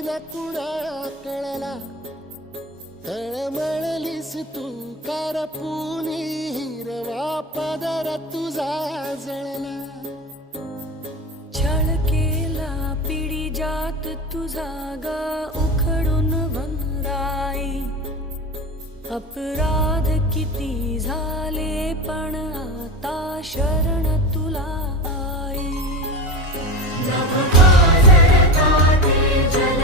न कुणा कळला, तळमळलीस तू कारपुनी, हिरवा पदर तुझा जळला. छळ केला पिढी जात तुझा ग उखडून वनराई. अपराध किती झाले पण आता शरण